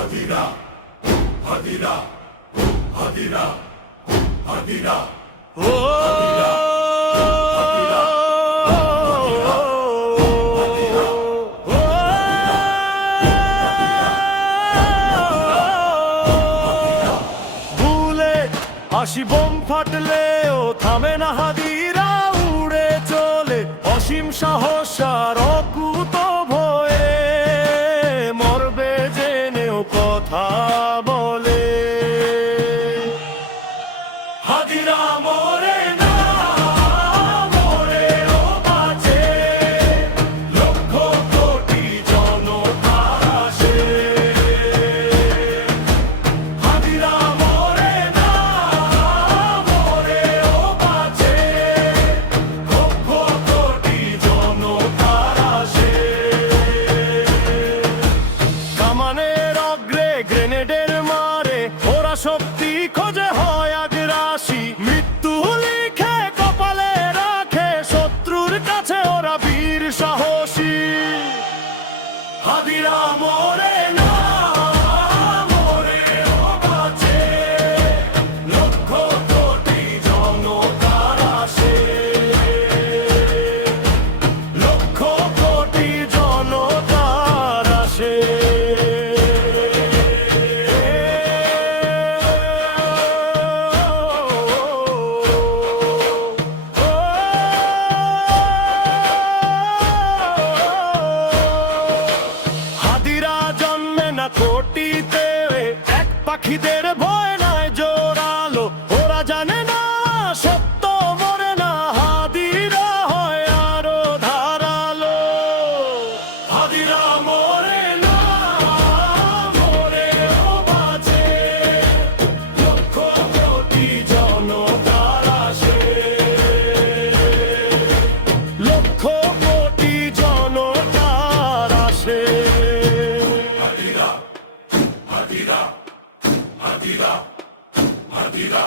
হাদিরা হাদিরা হাদিরা হাদিরা ও হাসি বোম ফাটলেও থামে না হাদিরা, উড়ে চলে অসীম সাহস আর অকুত ভয়ে, মরবে জেনেও কথা বলে। হাদিরা মরে না, মরেও বাঁচে, লক্ষ কোটি জনতার আসে। হাদিরা মরে না, মরেও বাঁচে, লক্ষ কোটি জনতার আসে। কামানের অগ্রে গ্রেনেডের মারে ওরা শক্তি খোঁজে, হয় আগ্রাসী, মৃত্যু লিখে কপালে রাখে, শত্রুর কাছে ওরা বীর সাহসী। হাদিরা মরে না, মরেও বাঁচে, লক্ষ কোটি জনতার আসে, লক্ষ কোটি জনতার আসে। হাদিরা জন্মে না কোটিতে, এক পাখিদের ভয় নাই জোরালো, ওরা জানে না সত্য মরে না, হাদিরা হয় আরো ধারালো। হাদিরা মরে না, মরেও বাঁচে, লক্ষ কোটি জনতার আসে, লক্ষ কোটি জনতার আসে। হাদিরা হাদিরা হাদিরা হাদিরা